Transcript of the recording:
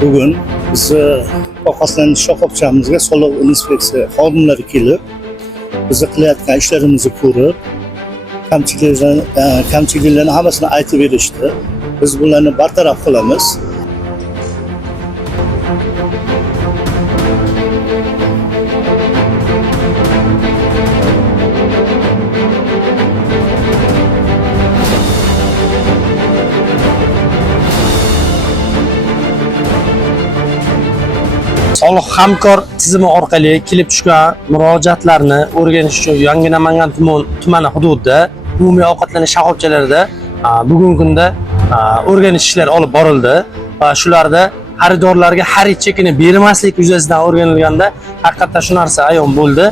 Bugun bizni ovqatlanish shoxobchamizga soliq inspeksiya xodimlari kelib, bizni qilayotgan ishlarimizni ko'rib, kamchiliklarni hammasini aytib berishdi. Biz bularni bartaraf qilamiz. Soliq hamkor tizimi orqali kelib tushgan murojaatlarni o'rganish uchun Yangi Namangan tumani hududida umumiy ovqatlanish shoxobchalarida bugungi kunda o'rganish ishlari olib borildi va shularda xaridorlarga xarid chekini bermaslik yuzasidan o'rganilganda haqiqatda shu narsa ayon bo'ldi.